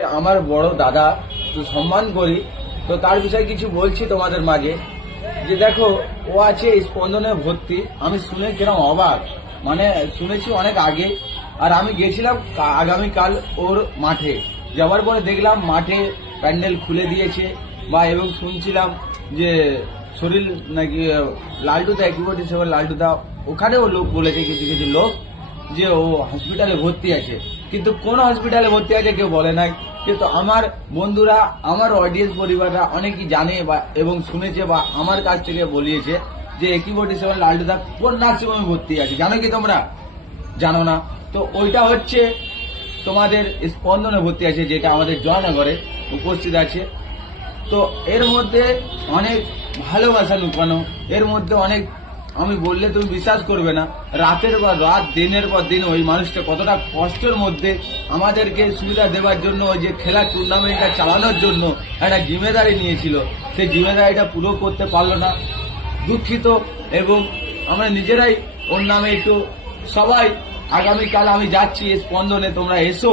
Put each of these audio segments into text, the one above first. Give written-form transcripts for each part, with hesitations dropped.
আমার বড় দাদা তো সম্মান করি, তো তার বিষয়ে কিছু বলছি তোমাদের মাঝে। যে দেখো, ও আছে স্পন্দনে ভর্তি। আমি শুনে কিরম অবাক, মানে শুনেছি অনেক আগে। আর আমি গেছিলাম আগামীকাল ওর মাঠে। যাওয়ার পরে দেখলাম মাঠে প্যান্ডেল খুলে দিয়েছে, বা এবং শুনছিলাম যে শরীর নাকি লালটুদা একিবটি সেবার লালটুদা, ওখানেও লোক বলেছে, কিছু কিছু লোক, যে ও হসপিটালে ভর্তি আছে। কিন্তু কোন হসপিটালে ভর্তি আছে কেউ বলে নাই। কিন্তু আমার বন্ধুরা, আমার অডিয়েন্স পরিবাররা অনেকেই জানে বা এবং শুনেছে বা আমার কাছ থেকে বলিয়েছে যে AK47 লালটুদা কোন নার্সিংহোমে ভর্তি আছে। জানো কি তোমরা? জানো না? তো ওইটা হচ্ছে তোমাদের স্পন্দনে ভর্তি আছে, যেটা আমাদের জয়নগরে উপস্থিত আছে। তো এর মধ্যে অনেক ভালোবাসা লুকানো, এর মধ্যে অনেক, আমি বললে তুমি বিশ্বাস করবে না, রাতের পর রাত, দিনের পর দিন ওই মানুষটা কতটা কষ্টের মধ্যে আমাদেরকে সুবিধা দেওয়ার জন্য, ওই যে খেলার টুর্নামেন্টটা চালানোর জন্য একটা জিম্মেদারি নিয়েছিল, সেই জিম্মেদারিটা পুরো করতে পারলো না। দুঃখিত। এবং আমরা নিজেরাই ওর নামে একটু সবাই, আগামীকাল আমি যাচ্ছি স্পন্দনে, তোমরা এসো।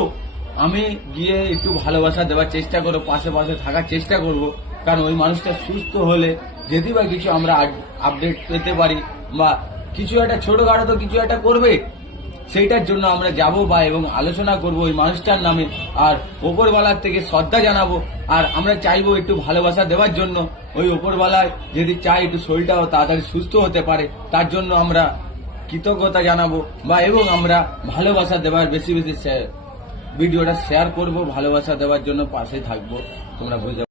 আমি গিয়ে একটু ভালোবাসা দেওয়ার চেষ্টা করবো, পাশে পাশে থাকার চেষ্টা করব। কারণ ওই মানুষটা সুস্থ হলে যদি বা কিছু আমরা আপডেট পেতে পারি, বা কিছু একটা ছোটখাটো তো কিছু একটা করবে, সেইটার জন্য আমরা যাব বা এবং আলোচনা করব ওই মানুষটার নামে। আর ওপরওয়ালার থেকে শ্রদ্ধা জানাবো। আর আমরা চাইবো একটু ভালোবাসা দেওয়ার জন্য, ওই ওপরওয়ালার যদি চাই একটু শরীরটাও তাড়াতাড়ি সুস্থ হতে পারে, তার জন্য আমরা কৃতজ্ঞতা জানাবো, বা এবং আমরা ভালোবাসা দেওয়ার বেশি বেশি ভিডিওটা শেয়ার করব, ভালোবাসা দেওয়ার জন্য পাশে থাকবো। তোমরা বুঝতে